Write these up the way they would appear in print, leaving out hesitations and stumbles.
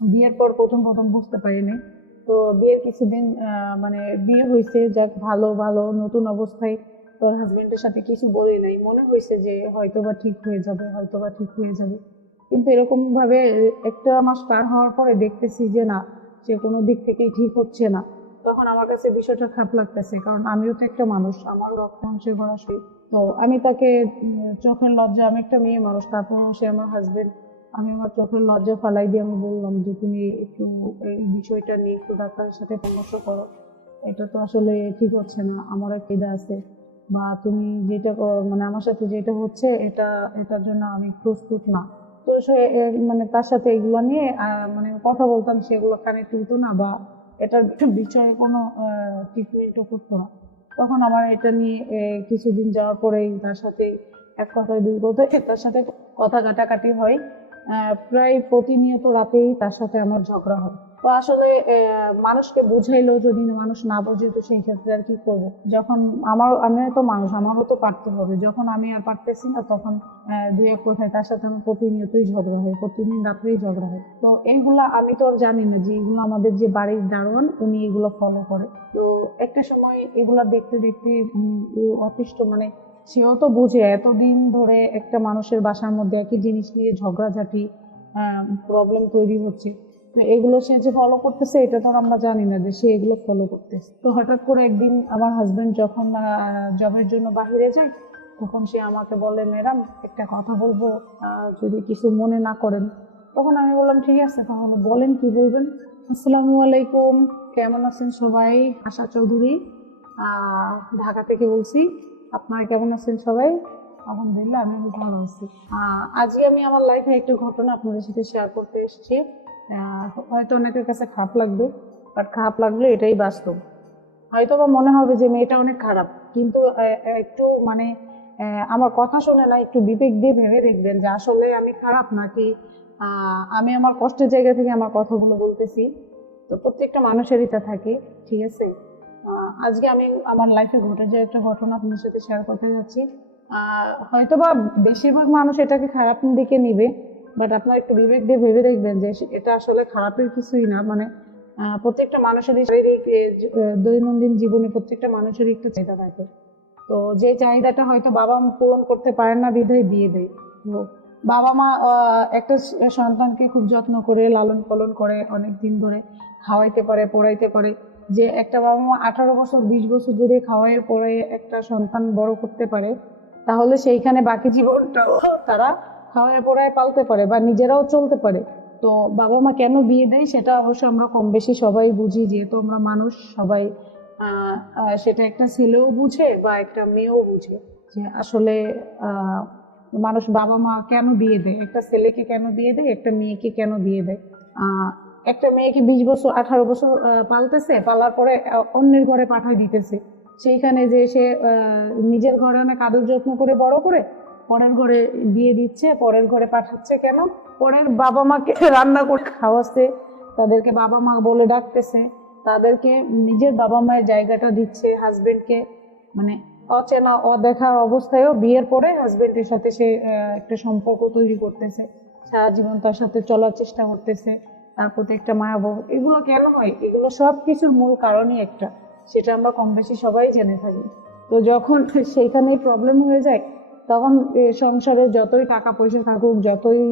বিয়ের পর প্রথম প্রথম বুঝতে পারিনি। তো বিয়ের কিছুদিন মানে বিয়ে হয়েছে, যাক ভালো ভালো নতুন অবস্থায় তোর হাজবেন্ডের সাথে কিছু বলি নাই, মনে হয়েছে যে হয়তোবা ঠিক হয়ে যাবে, হয়তোবা ঠিক হয়ে যাবে। কিন্তু এরকম ভাবে একটা মাস পার হওয়ার পরে দেখতেছি যে না, যে কোনো দিক থেকেই ঠিক হচ্ছে না। তখন আমার কাছে বিষয়টা খারাপ লাগতেছে, কারণ আমিও তো একটা মানুষ, আমারও রক্ত মাংসের গড়া শরীর। তো আমি তাকে চোখের লজ্জা, আমি একটা মেয়ে মানুষ, তারপর সে আমার হাজবেন্ড। আমি আমার চোখের লজ্জা ফালাই দিয়ে আমি বললাম যে তুমি একটু এই বিষয়টা নিয়ে একটু ডাক্তারের সাথে পরামর্শ করো, এটা তো আসলে ঠিক হচ্ছে না, আমার একটা ইদা আছে, বা তুমি যেটা মানে আমার সাথে যেটা হচ্ছে এটার জন্য আমি প্রস্তুত না। তো সে মানে তার সাথে এগুলো নিয়ে মানে কথা বলতাম, সেগুলো কানে তুলতো না, বা এটার বিষয়ে কোনো ট্রিটমেন্টও করতো না। তখন আমার এটা নিয়ে কিছুদিন যাওয়ার পরেই তার সাথে এক কথায় দুই কথায় তার সাথে কথা কাটাকাটি হয়। প্রায় প্রতিনিয়ত রাতেই তার সাথে আমার ঝগড়া হয়। তো আসলে মানুষকে বুঝাইলেও যদি মানুষ না বোঝে, তো সেই ক্ষেত্রে আর কি করব। যখন আমি তো মানুষ, আমারও তো পারতে হবে। যখন আমি আর পারতেছি না, তখন দুই এক কথায় তার সাথে আমার প্রতিনিয়তই ঝগড়া হয়, প্রতিদিন রাত্রেই ঝগড়া হয়। তো এইগুলা আমি তো আর জানি না যে এগুলো আমাদের যে বাড়ির দারোয়ান উনি এগুলো ফলো করে। তো একটা সময় এগুলা দেখতে দেখতে ও অতিষ্ঠ, মানে সেও তো বুঝে এতদিন ধরে একটা মানুষের বাসার মধ্যে একই জিনিস নিয়ে ঝগড়াঝাটি, প্রবলেম তৈরি হচ্ছে। তো এগুলো সে যে ফলো করতেছে, এটা তো আর আমরা জানি না যে সে এগুলো ফলো করতেছে। তো হঠাৎ করে একদিন আমার হাজবেন্ড যখন জবের জন্য বাহিরে যায়, তখন সে আমাকে বলে, ম্যাডাম একটা কথা বলবো, যদি কিছু মনে না করেন। তখন আমি বললাম ঠিক আছে, তাহলে বলেন কি বলবেন। আসসালামু আলাইকুম, কেমন আছেন সবাই? আশা চৌধুরী, আহ ঢাকা থেকে বলছি। আপনারা কেমন আছেন সবাই? আলহামদুলিল্লাহ, আমি খুব ভালো আছি। আজকে আমি আমার লাইফে একটা ঘটনা আপনাদের সাথে শেয়ার করতে এসেছি। হয়তো অনেকের কাছে খারাপ লাগবে, বাট খারাপ লাগলে এটাই বাস্তব। হয়তো বা মনে হবে যে মেয়েটা অনেক খারাপ, কিন্তু একটু মানে আমার কথা শুনে না, একটু বিবেক দিয়ে ভেবে দেখবেন যে আসলে আমি খারাপ নাকি আমি আমার কষ্টের জায়গা থেকে আমার কথাগুলো বলতেছি। তো প্রত্যেকটা মানুষেরই তা থাকে, ঠিক আছে। আজকে আমি আমার লাইফে ঘটে যাওয়া একটা ঘটনা আপনাদের সাথে শেয়ার করতে যাচ্ছি। হয়তোবা বেশিরভাগ মানুষ এটাকে খারাপ দিকে নিবে, বাট আপনার একটু বিবেক দিয়ে ভেবে দেখবেন যে এটা আসলে খারাপের কিছুই না। মানে প্রত্যেকটা মানুষেরই শারীরিক দৈনন্দিন জীবনে প্রত্যেকটা মানুষেরই একটা চাহিদা থাকে। তো যে চাহিদাটা হয়তো বাবা মা পূরণ করতে পারেন না বিধায় বিয়ে দেয়। তো বাবা মা একটা সন্তানকে খুব যত্ন করে লালন পালন করে অনেক দিন ধরে খাওয়াইতে পারে, পড়াইতে পারে। যে একটা বাবা মা 18 বছর 20 বছর ধরে খাওয়াই পড়াই একটা সন্তান বড় করতে পারে, তাহলে সেইখানে বাকি জীবনটাও তারা খাওয়ায় পড়ায় পালতে পারে বা নিজেরাও চলতে পারে। তো বাবা মা কেন বিয়ে দেয় সেটা অবশ্য আমরা কম বেশি সবাই বুঝি, যেহেতু আমরা মানুষ সবাই। সেটা একটা ছেলেও বুঝে বা একটা মেয়েও বুঝে যে আসলে আহ মানুষ বাবা মা কেন বিয়ে দেয়, একটা ছেলেকে কেন বিয়ে দেয়, একটা মেয়েকে কেন বিয়ে দেয়। আহ একটা মেয়েকে 20 বছর 18 বছর পালতেছে, পালার পরে অন্যের ঘরে পাঠায় দিতেছে। সেইখানে যে সে নিজের ঘরে অনেক আদর যত্ন করে বড় করে পরের ঘরে বিয়ে দিচ্ছে, পরের ঘরে পাঠাচ্ছে কেন? পরের বাবা মাকে রান্না করে খাওয়াচ্ছে, তাদেরকে বাবা মা বলে ডাকতেছে, তাদেরকে নিজের বাবা মায়ের জায়গাটা দিচ্ছে হাজবেন্ডকে। মানে অচেনা অদেখা অবস্থায়ও বিয়ের পরে হাজবেন্ডের সাথে সে একটা সম্পর্ক তৈরি করতেছে, সারা জীবন তার সাথে চলার চেষ্টা করতেছে, তার প্রতি একটা মায়াবহ। এগুলো কেন হয়? এগুলো সব কিছুর মূল কারণই একটা, সেটা আমরা কম বেশি সবাই জেনে থাকি। তো যখন সেইখানেই প্রবলেম হয়ে যায়, তখন সংসারে যতই টাকা পয়সা থাকুক, যতই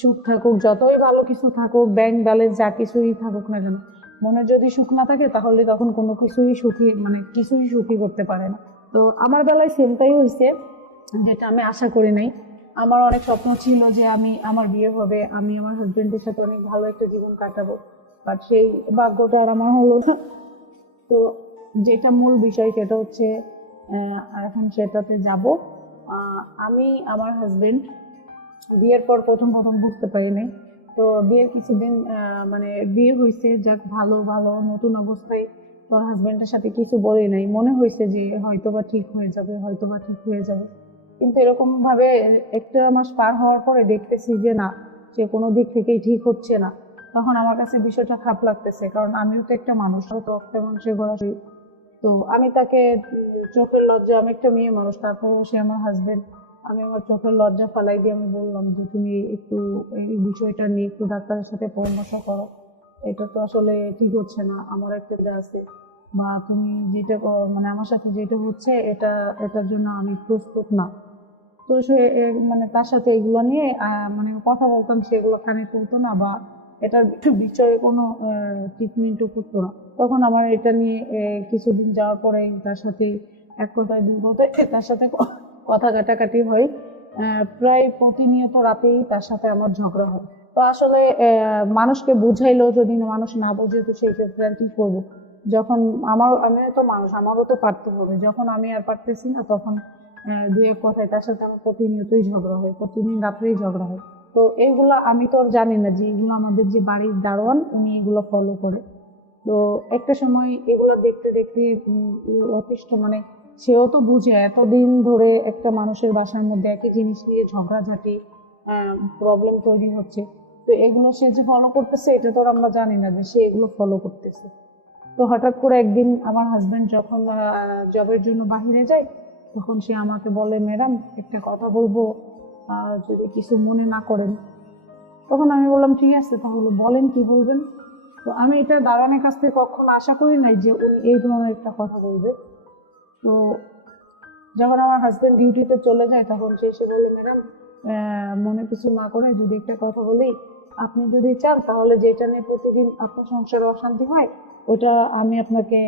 সুখ থাকুক, যতই ভালো কিছু থাকুক, ব্যাংক ব্যালেন্স যা কিছুই থাকুক না কেন, মনে যদি সুখ না থাকে, তাহলে তখন কোনো কিছুই সুখী, মানে কিছুই সুখী করতে পারে না। তো আমার বেলায় সেমটাই হয়েছে, যেটা আমি আশা করি নাই। আমার অনেক স্বপ্ন ছিল যে আমার বিয়ে হবে, আমি আমার হাজবেন্ডের সাথে অনেক ভালো একটা জীবন কাটাবো, বাট সেই ভাগ্যটা আর আমার হলো না। তো যেটা মূল বিষয় সেটা হচ্ছে এখন সেটাতে যাব। আমি আমার হাজবেন্ড বিয়ের পর প্রথম প্রথম বুঝতে পারিনি। তো বিয়ের কিছুদিন মানে বিয়ে হয়েছে, যাক ভালো ভালো নতুন অবস্থায় তোর হাজবেন্ডের সাথে কিছু বলি নাই, মনে হয়েছে যে হয়তোবা ঠিক হয়ে যাবে, হয়তোবা ঠিক হয়ে যাবে। কিন্তু এরকম ভাবে একটা মাস পার হওয়ার পরে দেখতেছি যে না, যে কোনো দিক থেকেই ঠিক হচ্ছে না। তখন আমার কাছে বিষয়টা খারাপ লাগতেছে, কারণ আমিও তো একটা মানুষ, আমি তো রক্তে মাংসের গড়া শরীর। তো আমি তাকে চোখের লজ্জা, আমি একটা মেয়ে মানুষ, তারপর সে আমার হাজবেন্ড। আমি আমার চোখের লজ্জা ফালাই দিয়ে আমি বললাম যে তুমি একটু এই বিষয়টা নিয়ে একটু ডাক্তারের সাথে পরামর্শ করো, এটা তো আসলে ঠিক হচ্ছে না, আমার একটা যা আছে, বা তুমি যেটা মানে আমার সাথে যেটা হচ্ছে এটার জন্য আমি প্রস্তুত না। তো সে মানে তার সাথে এগুলো নিয়ে মানে কথা বলতাম, সেগুলো কানে তুলতো না, বা এটার বিষয়ে কোনো ট্রিটমেন্টও করতো না। তখন আমার এটা নিয়ে কিছুদিন যাওয়ার পরে তার সাথে এক কথায় দুই কথায় তার সাথে কথা কাটাকাটি হয়। প্রায় প্রতিনিয়ত রাতেই তার সাথে আমার ঝগড়া হয়। তো আসলে মানুষকে বুঝাইলেও যদি মানুষ না বোঝে, তো সেই ক্ষেত্রে আর কি করবো? যখন আমি তো মানুষ, আমারও তো পারতে হবে। যখন আমি আর পারতেছি না, তখন দুই এক কথায় তার সাথে আমার প্রতিনিয়তই ঝগড়া হয়, প্রতিদিন রাত্রেই ঝগড়া হয়। তো এইগুলা আমি তো আর জানি না যে এগুলো আমাদের যে বাড়ির দারোয়ান উনি এগুলো ফলো করে। তো একটা সময় এগুলো দেখতে দেখতে অতিষ্ঠ, মানে সেও তো বুঝে এতদিন ধরে একটা মানুষের বাসার মধ্যে একই জিনিস নিয়ে ঝগড়াঝাটি, প্রবলেম তৈরি হচ্ছে। তো এগুলো সে যে ফলো করতেছে এটা তো আর আমরা জানি না যে সে এগুলো ফলো করতেছে। তো হঠাৎ করে একদিন আমার হাজবেন্ড যখন জবের জন্য বাহিরে যায়, তখন সে আমাকে বলে, ম্যাডাম একটা কথা বলবো, যদি কিছু মনে না করেন। তখন আমি বললাম ঠিক আছে, তাহলে বলেন কি বলবেন। তো আমি এটা দাঁড়ানোর কাছ থেকে কখনো আশা করি নাই যে উনি এই ধরনের একটা কথা বলবে। তো যখন আমার হাজবেন্ড ডিউটিতে চলে যায়, তখন সে এসে বলে, ম্যাডাম মনে কিছু না করে যদি একটা কথা বলি, আপনি যদি চান তাহলে যেটা নিয়ে প্রতিদিন আপনার সংসারে অশান্তি হয়, ওটা আমি আপনাকে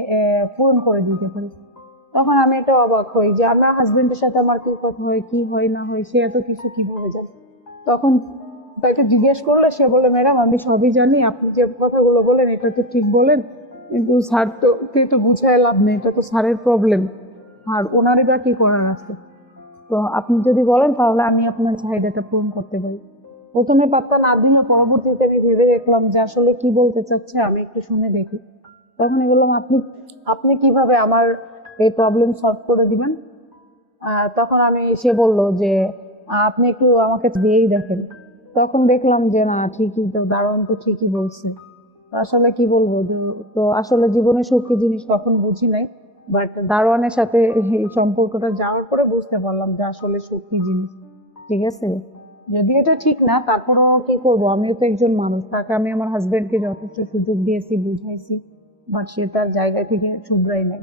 পূরণ করে দিতে পারি। তখন আমি একটা অবাক হই যে আমার হাজবেন্ডের সাথে আমার কি কথা হয়, কি হয় না হয়, সে এত কিছু কিভাবে জানে। তখন তাকে জিজ্ঞেস করলে সে বলে, ম্যাডাম আমি সবই জানি, আপনি যে কথাগুলো বলেন এটা তো ঠিক বলেন, কিন্তু স্যার তো কে তো বুঝায় লাভ নেই, এটা তো স্যারের প্রবলেম, আর ওনারই বা কি করার আছে। তো আপনি যদি বলেন তাহলে আমি আপনার চাহিদাটা পূরণ করতে পারি। প্রথমে পাত্তা না দিলে পরবর্তীতে আমি ভেবে দেখলাম যে আসলে কি বলতে চাচ্ছে, আমি একটু শুনে দেখি। তখনই বললাম, আপনি আপনি কিভাবে আমার এই প্রবলেম সলভ করে দিবেন? তখন সে বলল যে আপনি একটু আমাকে দিয়েই দেখেন। তখন দেখলাম যে না, ঠিকই তো, দারোয়ান তো ঠিকই বলছে। তো আসলে কি বলবো, তো আসলে জীবনে সুখ কি জিনিস তখন বুঝি নাই, বাট দারোয়ানের সাথে এই সম্পর্কটা যাওয়ার পরে বুঝতে পারলাম যে আসলে সুখ কি জিনিস। ঠিক আছে, যদি এটা ঠিক না, তারপরেও কি করবো, আমিও তো একজন মানুষ, তাকে আমি আমার হাজবেন্ডকে যথেষ্ট সুযোগ দিয়েছি, বুঝাইছি, বাট সে তার জায়গা থেকে শুধরাই নাই।